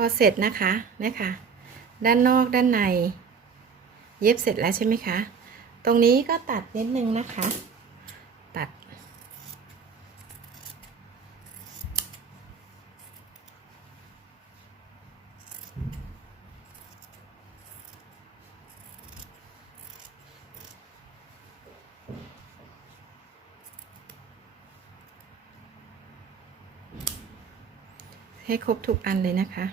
อเสร็จนะคะนี่ยค่ะด้านนอกด้านใน เย็บเสร็จแล้วใช่ไหมคะ ตรงนี้ก็ตัดนิดนึงนะคะ ตัด ให้ครบทุกอันเลยนะคะ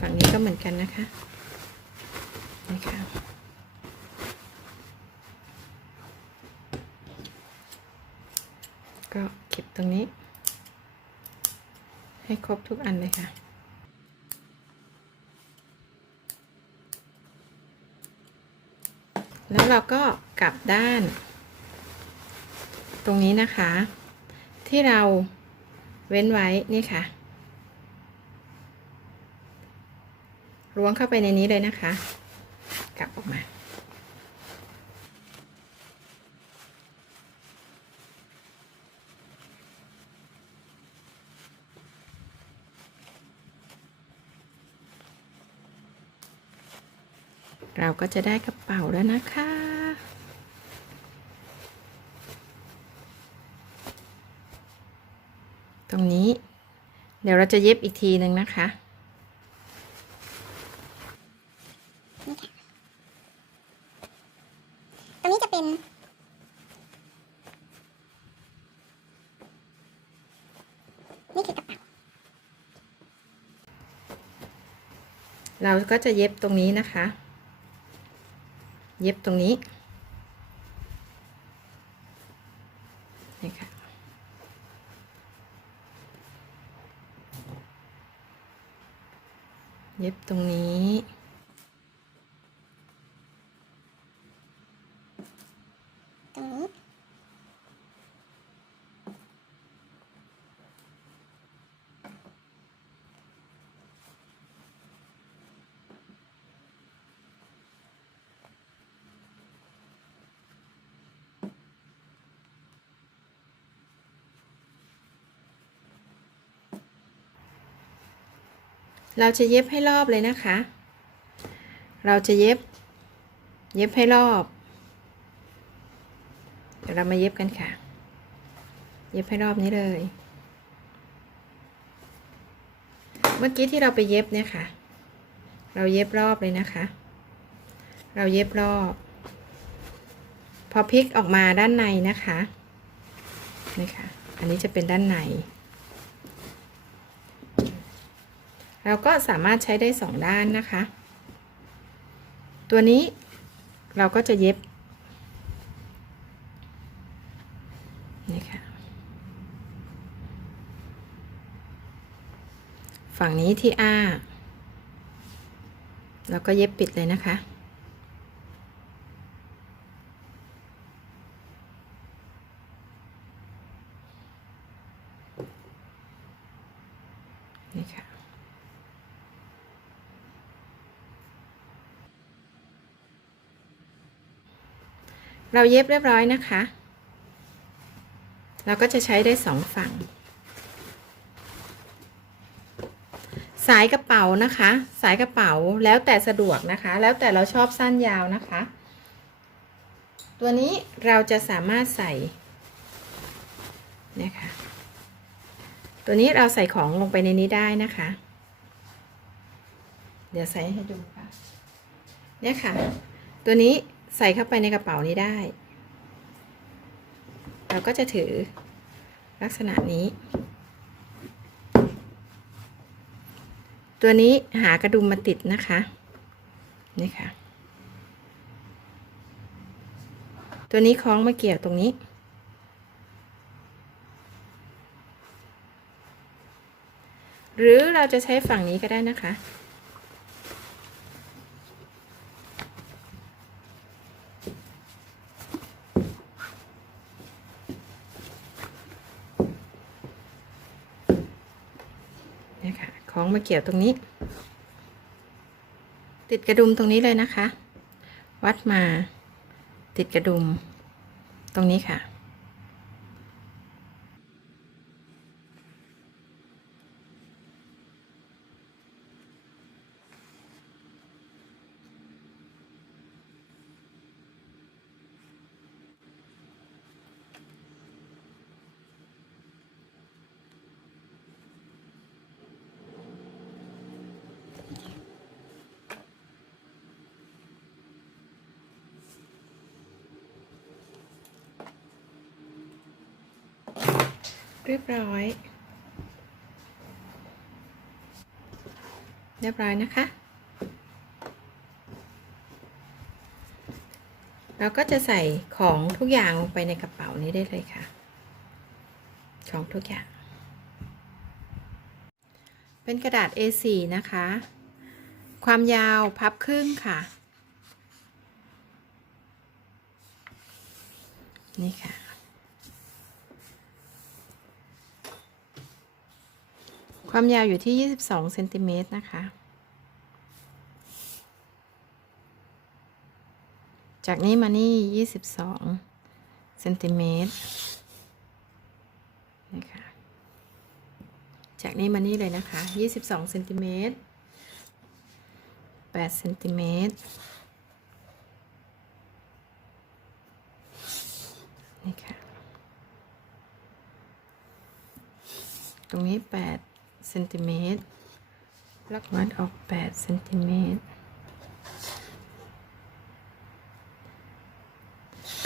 ฝั่งนี้ ฝั่งนี้ กันนะคะนี่ค่ะก็เก็บตรงนี้ ให้ครบทุกอันเลยค่ะแล้วเราก็กลับด้าน ตรงนี้นะคะ ที่เราเว้นไว้นี่ค่ะ ล้วงเข้าไปในนี้เลยนะคะ กลับออกมา เราก็จะได้กระเป๋าแล้วนะคะตรงนี้ เดี๋ยวเราจะเย็บอีกทีหนึ่งนะคะ ตรงนี้จะเป็น นี่คือกระเป๋า เราก็จะเย็บตรงนี้นะคะ เย็บตรงนี้นี่ค่ะ เย็บตรงนี้ ตรงนี้ เราจะเย็บให้รอบเลยนะคะ เราจะเย็บ เย็บให้รอบ เดี๋ยวเรามาเย็บกันค่ะ เย็บให้รอบนี้เลย เมื่อกี้ที่เราไปเย็บเนี่ยค่ะ เราเย็บรอบเลยนะคะ เราเย็บรอบ พอพลิกออกมาด้านในนะคะนี่ค่ะ อันนี้จะเป็นด้านใน เราก็สามารถใช้ได้สองด้านนะคะ ตัวนี้เราก็จะเย็บนี่ค่ะฝั่งนี้ที่อ้าเราก็เย็บปิดเลยนะคะ นี่ค่ะ เราเย็บเรียบร้อยนะคะ เราก็จะใช้ได้สองฝั่ง สายกระเป๋านะคะ สายกระเป๋าแล้วแต่สะดวกนะคะ แล้วแต่เราชอบสั้นยาวนะคะ ตัวนี้เราจะสามารถใส่เนี่ยค่ะตัวนี้เราใส่ของลงไปในนี้ได้นะคะ เดี๋ยวใส่ให้ดูค่ะเนี่ยค่ะ ตัวนี้ ใส่เข้าไปในกระเป๋านี้ได้ เราก็จะถือลักษณะนี้ ตัวนี้หากระดุมมาติดนะคะ นี่ค่ะ ตัวนี้คล้องมาเกี่ยวตรงนี้ หรือเราจะใช้ฝั่งนี้ก็ได้นะคะ นี่ค่ะคล้องมาเกี่ยวตรงนี้ ติดกระดุมตรงนี้เลยนะคะ วัดมา ติดกระดุม ตรงนี้ค่ะ เรียบร้อย เรียบร้อยนะคะ เราก็จะใส่ของทุกอย่างลงไปในกระเป๋านี้ได้เลยค่ะ ของทุกอย่าง เป็นกระดาษ A4 นะคะ ความยาวพับครึ่งค่ะ นี่ค่ะ ความยาวอยู่ที่ 22เซนติเมตรนะคะ จากนี้มานี่ 22เซนติเมตรนี่ค่ะจากนี้มานี่เลยนะคะ 22เซนติเมตร8เซนติเมตรนี่ค่ะ ตรงนี้8 เซนติเมตรแล้ววัดออก8เซนติเมตร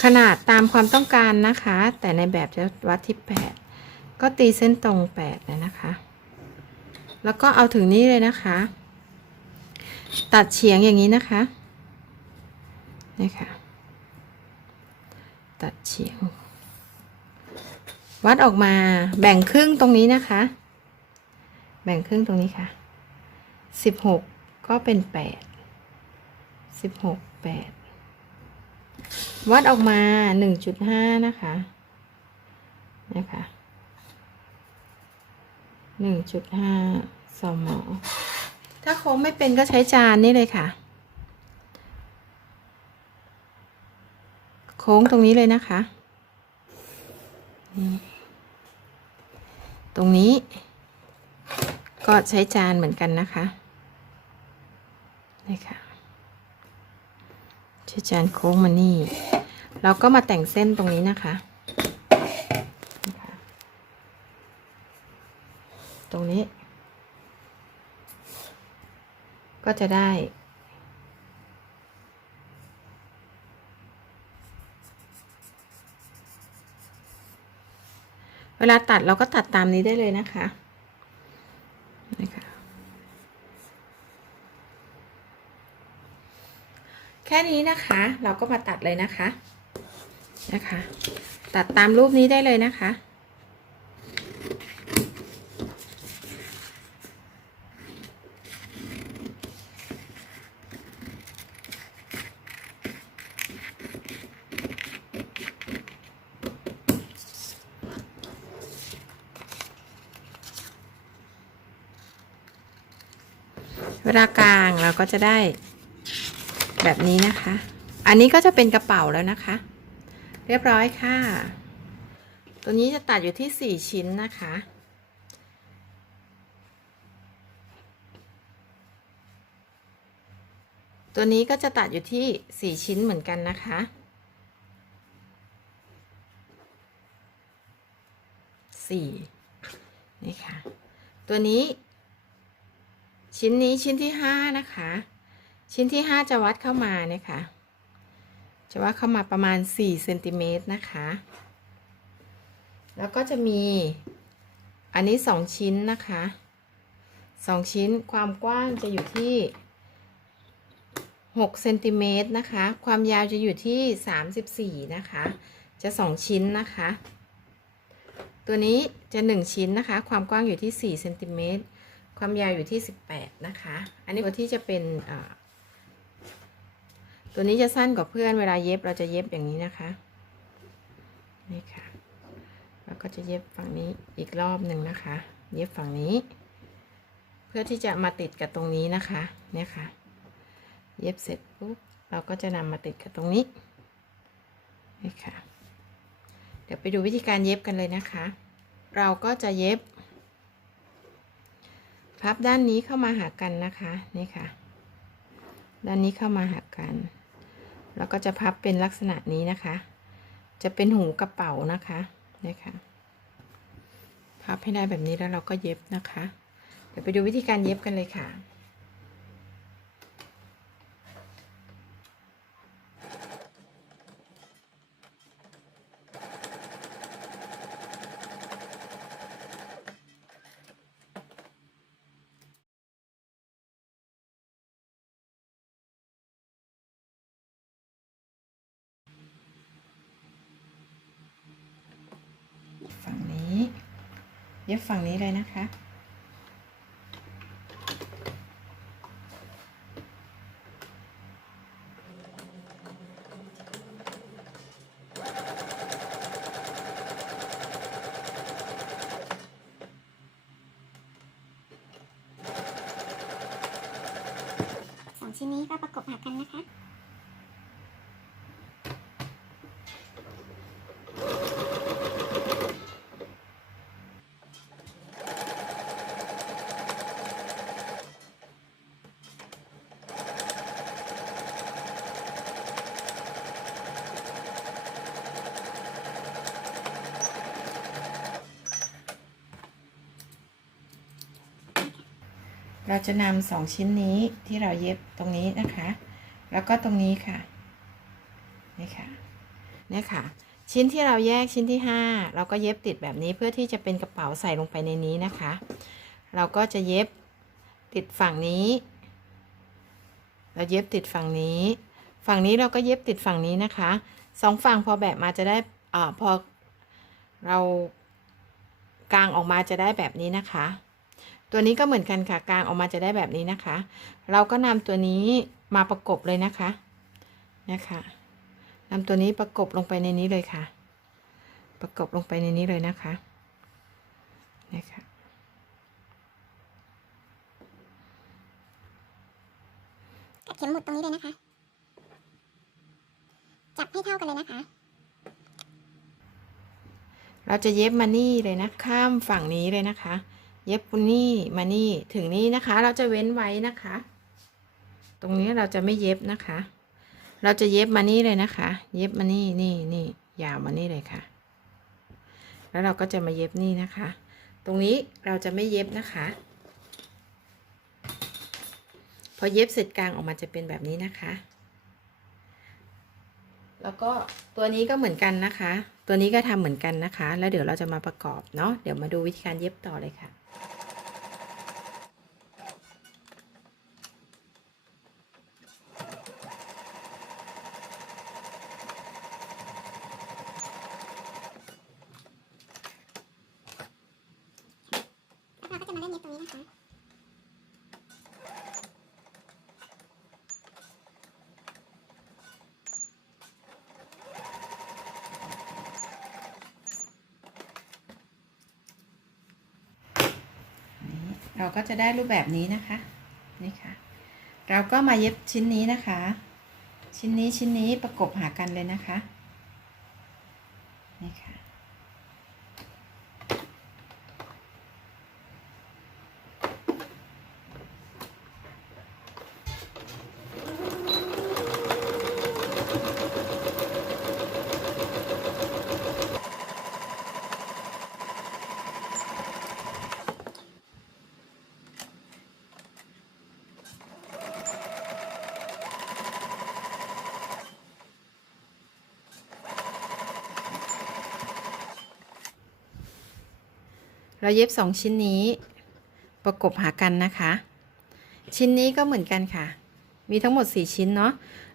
ขนาดตามความต้องการนะคะ แต่ในแบบจะวัดที่ 8 ก็ตีเส้นตรง8เลยนะคะ แล้วก็เอาถึงนี้เลยนะคะ ตัดเฉียงอย่างนี้นะคะนี่ค่ะตัดเฉียง วัดออกมาแบ่งครึ่งตรงนี้นะคะ แบ่งครึ่งตรงนี้ค่ะสิบหกก็เป็นแปดสิบหกแปดวัดออกมาหนึ่งจุดห้านะคะ นะคะหนึ่งจุดห้าสมอถ้าโค้งไม่เป็นก็ใช้จานนี่เลยค่ะ โค้งตรงนี้เลยนะคะ ตรงนี้ ก็ใช้จานเหมือนกันนะคะนี่ค่ะใช้จานโค้งมานี่ เราก็มาแต่งเส้นตรงนี้นะคะ ตรงนี้ ก็จะได้เวลาตัดเราก็ตัดตามนี้ได้เลยนะคะ แค่นี้นะคะ เราก็มาตัดเลยนะคะ นะคะ ตัดตามรูปนี้ได้เลยนะคะ เวลากลางเราก็จะได้ แบบนี้นะคะ อันนี้ก็จะเป็นกระเป๋าแล้วนะคะ เรียบร้อยค่ะ ตัวนี้จะตัดอยู่ที่ 4 ชิ้นนะคะตัวนี้ก็จะตัดอยู่ที่ 4 ชิ้นเหมือนกันนะคะสี่นี่ค่ะ ตัวนี้ ชิ้นนี้ชิ้นที่ห้านะคะ ชิ้นที่ห้าจะวัดเข้ามาเนี่ยค่ะจะวัดเข้ามาประมาณสี่เซนติเมตรนะคะ แล้วก็จะมีอันนี้สองชิ้นนะคะสองชิ้นความกว้างจะอยู่ที่หกเซนติเมตรนะคะ ความยาวจะอยู่ที่สามสิบสี่นะคะ จะสองชิ้นนะคะ ตัวนี้จะหนึ่งชิ้นนะคะ ความกว้างอยู่ที่สี่เซนติเมตรความยาวอยู่ที่ 18 นะคะ อันนี้ตัวที่จะเป็นอ ตัวนี้จะสั้นกว่าเพื่อนเวลาเย็บเราจะเย็บอย่างนี้นะคะ นี่ค่ะ แล้วก็จะเย็บฝั่งนี้อีกรอบหนึ่งนะคะ เย็บฝั่งนี้ เพื่อที่จะมาติดกับตรงนี้นะคะ เนี่ยค่ะ เย็บเสร็จปุ๊บเราก็จะนำมาติดกับตรงนี้ นี่ค่ะ เดี๋ยวไปดูวิธีการเย็บกันเลยนะคะ เราก็จะเย็บ พับด้านนี้เข้ามาหากันนะคะ นี่ค่ะ ด้านนี้เข้ามาหากัน แล้วก็จะพับเป็นลักษณะนี้นะคะ จะเป็นหูกระเป๋านะคะนี่ค่ะ พับให้ได้แบบนี้แล้วเราก็เย็บนะคะ เดี๋ยวไปดูวิธีการเย็บกันเลยค่ะ ฝั่งนี้ เย็บฝั่งนี้เลยนะคะ สองชิ้นนี้ก็ประกบหากันนะคะ เราจะนำสองชิ้นนี้ที่เราเย็บตรงนี้นะคะ แล้วก็ตรงนี้ค่ะ นี่ค่ะนี่ค่ะ ชิ้นที่เราแยกชิ้นที่ห้าเราก็เย็บติดแบบนี้เพื่อที่จะเป็นกระเป๋าใส่ลงไปในนี้นะคะ เราก็จะเย็บติดฝั่งนี้ เราเย็บติดฝั่งนี้ ฝั่งนี้เราก็เย็บติดฝั่งนี้นะคะสองฝั่งพอแบบมาจะได้อ่าพอเรากางออกมาจะได้แบบนี้นะคะ ตัวนี้ก็เหมือนกันค่ะกางออกมาจะได้แบบนี้นะคะ เราก็นำตัวนี้มาประกบเลยนะคะนะคะนำตัวนี้ประกบลงไปในนี้เลยค่ะ ประกบลงไปในนี้เลยนะคะนะคะกัดเข็มหมุดตรงนี้เลยนะคะ จับให้เท่ากันเลยนะคะ เราจะเย็บมานี่เลยนะ ข้ามฝั่งนี้เลยนะคะ เย็บนี่มานี่ถึงนี้นะคะ เราจะเว้นไว้นะคะ ตรงนี้เราจะไม่เย็บนะคะ เราจะเย็บมานี่เลยนะคะ เย็บมานี่นี่นี่ยาวมานี่เลยค่ะ แล้วเราก็จะมาเย็บนี่นะคะ ตรงนี้เราจะไม่เย็บนะคะ พอเย็บเสร็จกลางออกมาจะเป็นแบบนี้นะคะ แล้วก็ตัวนี้ก็เหมือนกันนะคะตัวนี้ก็ทำเหมือนกันนะคะ แล้วเดี๋ยวเราจะมาประกอบเนาะ เดี๋ยวมาดูวิธีการเย็บต่อเลยค่ะ แล้วเราก็จะมาเริ่มเย็บตรง นะคะเราก็จะได้รูปแบบนี้นะคะ นี่ค่ะ เราก็มาเย็บชิ้นนี้นะคะ ชิ้นนี้ชิ้นนี้ประกบหากันเลยนะคะ นี่ค่ะ เราเย็บสองชิ้นนี้ประกบหากันนะคะ ชิ้นนี้ก็เหมือนกันค่ะ มีทั้งหมด 4 ชิ้นเนาะ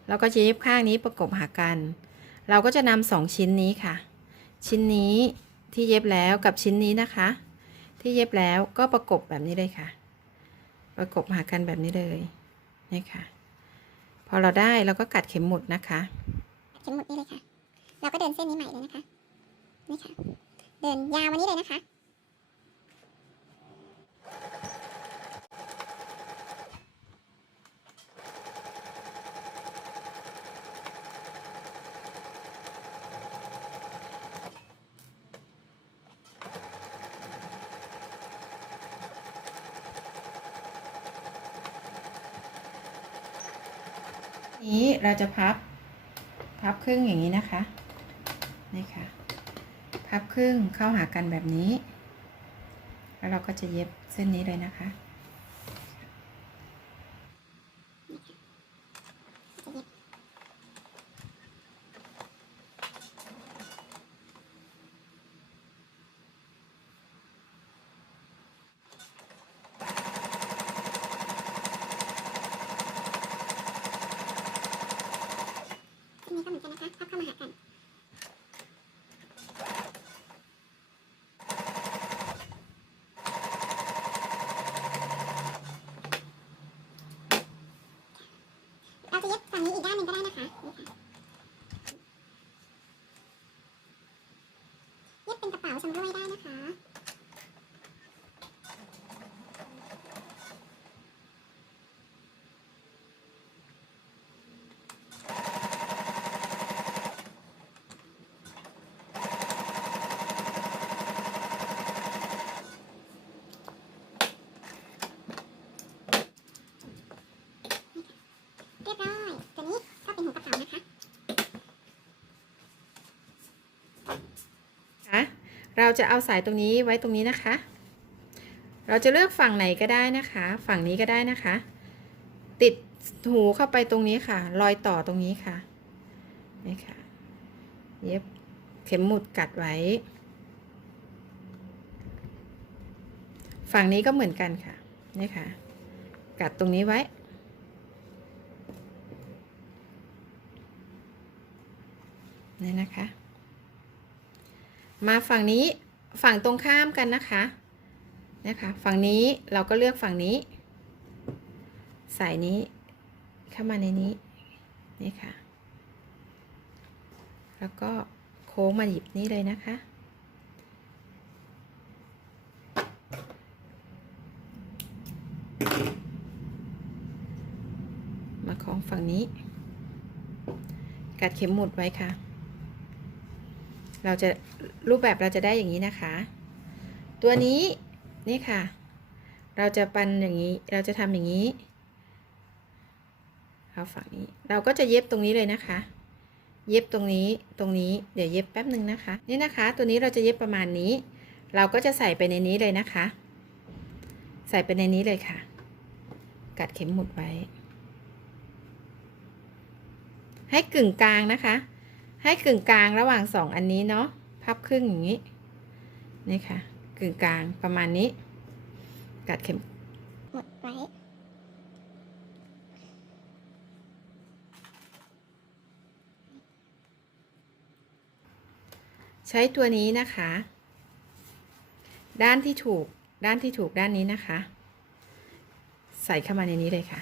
เราก็จะเย็บข้างนี้ประกบหากัน เราก็จะนำสองชิ้นนี้ค่ะ ชิ้นนี้ที่เย็บแล้วกับชิ้นนี้นะคะ ที่เย็บแล้วก็ประกบแบบนี้เลยค่ะ ประกบหากันแบบนี้เลยนี่ค่ะ พอเราได้เราก็กัดเข็มหมุดนะคะ เข็มหมุดนี่เลยค่ะ เราก็เดินเส้นนี้ใหม่เลยนะคะนี่ค่ะ เดินยาววันนี้เลยนะคะ นี้ เราจะพับ พับครึ่งอย่างนี้นะคะ นี่ค่ะ พับครึ่งเข้าหากันแบบนี้ แล้วเราก็จะเย็บเส้นนี้เลยนะคะ อันนี้ก็เหมือนกันนะคะพับเข้ามาหากัน เราจะเย็บฝั่งนี้อีกด้านหนึ่งก็ได้นะคะนี่ค่ะเย็บเป็นกระเป๋าชำร่วยได้นะคะ เรียบร้อย ตัวนี้ก็เป็นหัวกระเป๋านะคะ คะ เราจะเอาสายตรงนี้ไว้ตรงนี้นะคะ เราจะเลือกฝั่งไหนก็ได้นะคะ ฝั่งนี้ก็ได้นะคะ ติดหูเข้าไปตรงนี้ค่ะ รอยต่อตรงนี้ค่ะนี่ค่ะ เย็บเข็มหมุดกัดไว้ ฝั่งนี้ก็เหมือนกันค่ะนี่ค่ะ กัดตรงนี้ไว้นี่นะคะ มาฝั่งนี้ฝั่งตรงข้ามกันนะคะนะคะ ฝั่งนี้เราก็เลือกฝั่งนี้ สายนี้เข้ามาในนี้นี่ค่ะ แล้วก็โค้งมาหยิบนี้เลยนะคะ มาของฝั่งนี้ กัดเข็มหมุดไว้ค่ะ เราจะรูปแบบเราจะได้อย่างนี้นะคะ ตัวนี้นี่ค่ะ เราจะปันอย่างนี้ เราจะทำอย่างนี้เอาฝั่งนี้ เราก็จะเย็บตรงนี้เลยนะคะ เย็บตรงนี้ตรงนี้เดี๋ยวเย็บแป๊บหนึ่งนะคะ นี่นะคะ ตัวนี้เราจะเย็บประมาณนี้ เราก็จะใส่ไปในนี้เลยนะคะ ใส่ไปในนี้เลยค่ะ กัดเข็มหมุดไว้ให้กึ่งกลางนะคะ ให้กึ่งกลางระหว่างสองอันนี้เนาะพับครึ่งอย่างนี้นี่ค่ะกึ่งกลางประมาณนี้ กัดเข็มหมดไว้ใช้ตัวนี้นะคะ ด้านที่ถูกด้านที่ถูกด้านนี้นะคะ ใส่เข้ามาในนี้เลยค่ะ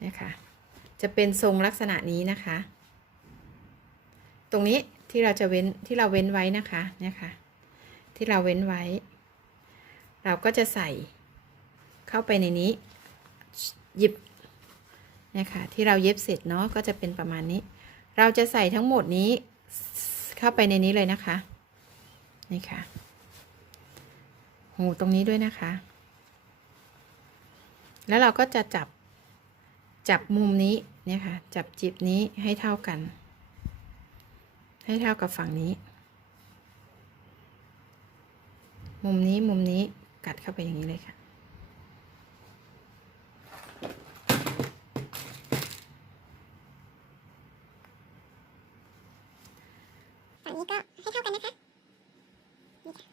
เนี่ยค่ะ จะเป็นทรงลักษณะนี้นะคะ ตรงนี้ที่เราจะเว้นที่เราเว้นไว้นะคะเนี่ยค่ะ ที่เราเว้นไว้ เราก็จะใส่เข้าไปในนี้หยิบเนี่ยค่ะที่เราเย็บเสร็จเนาะก็จะเป็นประมาณนี้ เราจะใส่ทั้งหมดนี้เข้าไปในนี้เลยนะคะนี่ค่ะหูตรงนี้ด้วยนะคะ แล้วเราก็จะจับ จับมุมนี้เนี่ยค่ะ จับจิบนี้ให้เท่ากัน ให้เท่ากับฝั่งนี้ มุมนี้มุมนี้กัดเข้าไปอย่างนี้เลยค่ะ ฝั่งนี้ก็ให้เท่ากันนะคะ นี่ค่ะ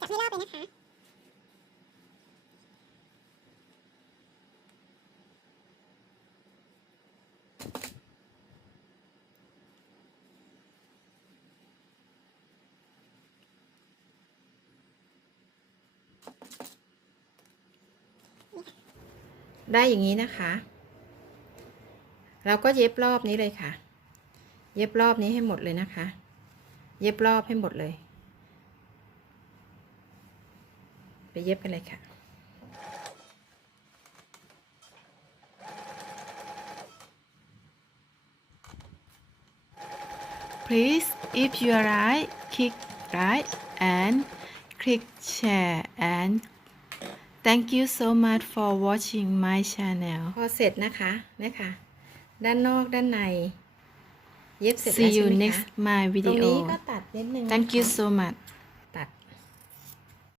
จับไม่รอบเลยนะคะ ได้อย่างนี้นะคะ เราก็เย็บรอบนี้เลยค่ะ เย็บรอบนี้ให้หมดเลยนะคะ เย็บรอบให้หมดเลย ไปเย็บกันเลยค่ะ Please, if you are right, click right and click share and thank you so much for watching my channel พอเสร็จนะคะเนี่ยค่ะ ด้านนอกด้านใน เย็บเสร็จแล้ว See ใช่ you ไหม next คะ my ตรงนี้ video ก็ตัดนิดนึง Thank you นะคะ so much